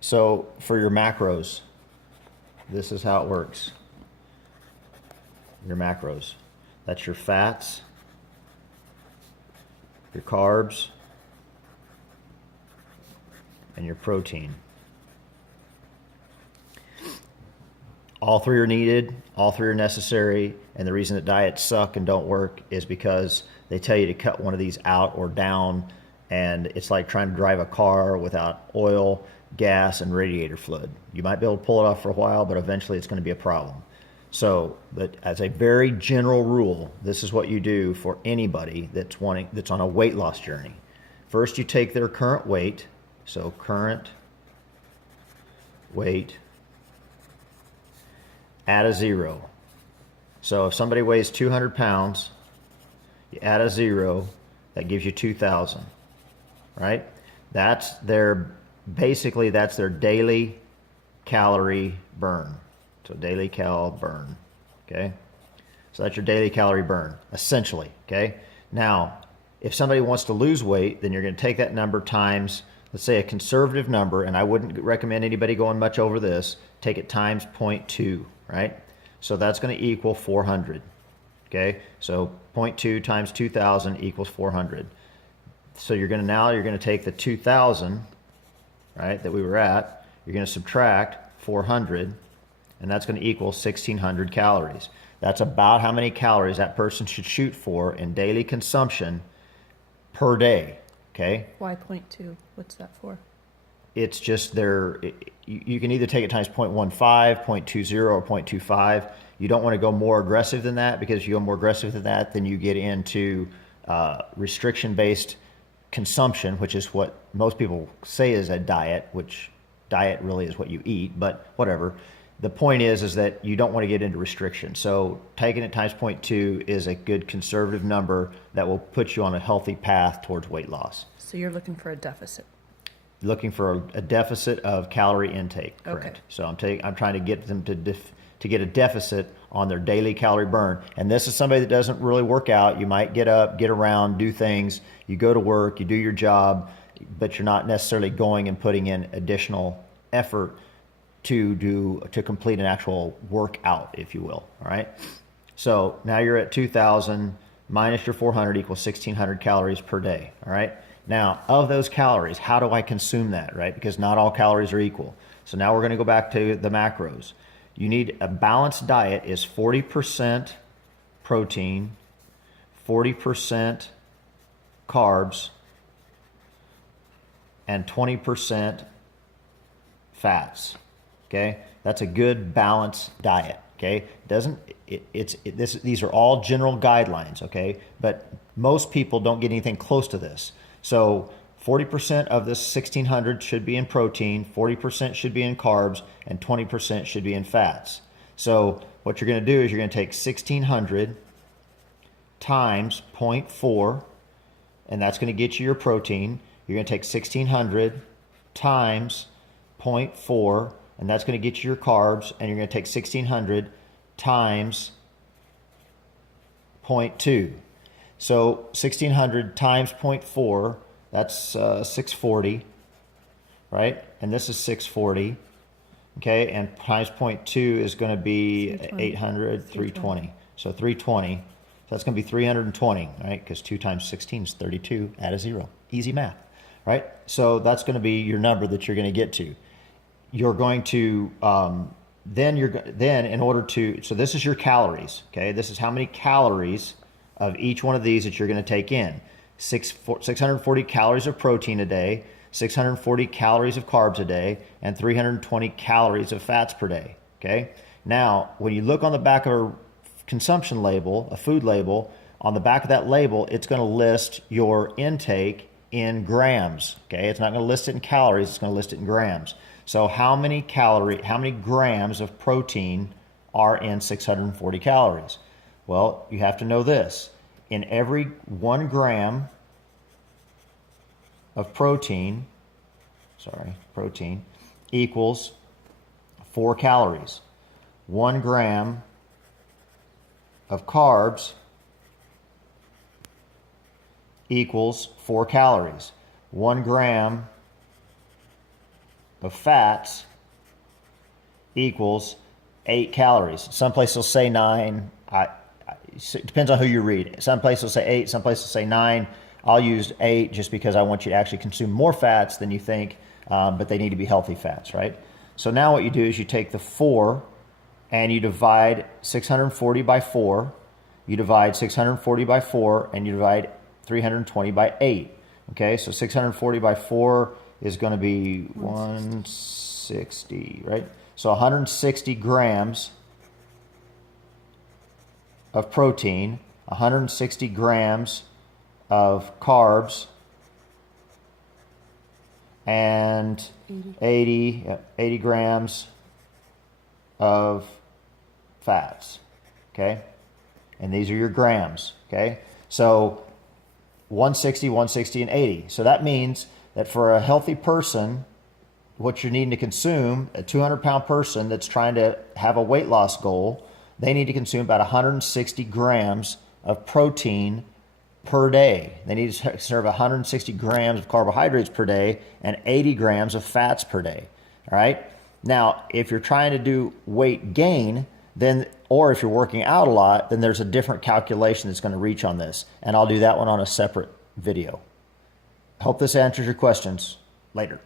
So for your macros, this is how it works. Your macros. That's your fats, your carbs, and your protein. All three are needed, all three are necessary, and the reason that diets suck and don't work is because they tell you to cut one of these out or down, and it's like trying to drive a car without oil, gas, and radiator fluid. You might be able to pull it off for a while, but eventually it's going to be a problem. So, but as a very general rule, this is what you do for anybody that's on a weight loss journey. First, you take their current weight, so current weight, add a 0. So if somebody weighs 200 pounds, you add a 0, that gives you 2,000, right? That's their daily calorie burn. So daily cal burn, okay? So that's your daily calorie burn, essentially, okay? Now, if somebody wants to lose weight, then you're going to take that number times, let's say a conservative number, and I wouldn't recommend anybody going much over this, take it times 0.2, right? So that's going to equal 400, okay? So 0.2 times 2,000 equals 400. So you're going to take the 2,000, right, that we were at, you're going to subtract 400, and that's going to equal 1,600 calories. That's about how many calories that person should shoot for in daily consumption per day, okay? Why 0.2? What's that for? It's just you can either take it times 0.15, 0.20, or 0.25. You don't want to go more aggressive than that, because if you go more aggressive than that, then you get into restriction-based consumption, which is what most people say is a diet, which diet really is what you eat, but whatever. The point is that you don't want to get into restriction. So taking it times 0.2 is a good conservative number that will put you on a healthy path towards weight loss. So you're looking for a deficit. Looking for a deficit of calorie intake, correct? Okay. So I'm trying to get them to get a deficit on their daily calorie burn. And this is somebody that doesn't really work out. You might get up, get around, do things. You go to work, you do your job, but you're not necessarily going and putting in additional effort to complete an actual workout, if you will. All right. So now you're at 2,000 minus your 400 equals 1,600 calories per day. All right. Now, of those calories, how do I consume that, right? Because not all calories are equal. So now we're going to go back to the macros. You need a balanced diet is 40% protein, 40% carbs, and 20% fats. Okay? That's a good balanced diet. Okay? These are all general guidelines, okay? But most people don't get anything close to this. So 40% of this 1,600 should be in protein, 40% should be in carbs, and 20% should be in fats. So what you're going to do is you're going to take 1,600 times 0.4, and that's going to get you your protein. You're going to take 1,600 times 0.4, and that's going to get you your carbs, and you're going to take 1,600 times 0.2. So 1,600 times 0.4, that's 640, right? And this is 640, okay? And times 0.2 is going to be 800, 320. So 320. So that's going to be 320, right? Because 2 times 16 is 32. Add a 0. Easy math, right? So that's going to be your number that you're going to get to. You're going to then in order to, so this is your calories, okay? This is how many calories of each one of these that you're going to take in. 640 calories of protein a day, 640 calories of carbs a day, and 320 calories of fats per day, okay? Now, when you look on the back of a consumption label, a food label, on the back of that label, it's going to list your intake in grams, okay? It's not going to list it in calories, it's going to list it in grams. So how many grams of protein are in 640 calories? Well, you have to know this. In every 1 gram of protein equals 4 calories. 1 gram of carbs equals 4 calories. 1 gram of fats equals 8 calories. Some places will say 9. It depends on who you read. Some places will say 8, some places will say 9. I'll use 8 just because I want you to actually consume more fats than you think, but they need to be healthy fats, right? So now what you do is you take the 4 and you divide 640 by 4. You divide 640 by 4 and you divide 320 by 8. Okay, so 640 by 4 is going to be 160, right? So 160 grams of protein, 160 grams of carbs, and 80 grams of fats, okay? And these are your grams, okay? So 160, 160, and 80. So that means that for a healthy person, what you're needing to consume, a 200-pound person that's trying to have a weight loss goal, they need to consume about 160 grams of protein per day. They need to serve 160 grams of carbohydrates per day and 80 grams of fats per day. All right? Now, if you're trying to do weight gain, then, or if you're working out a lot, then there's a different calculation that's going to reach on this. And I'll do that one on a separate video. Hope this answers your questions. Later.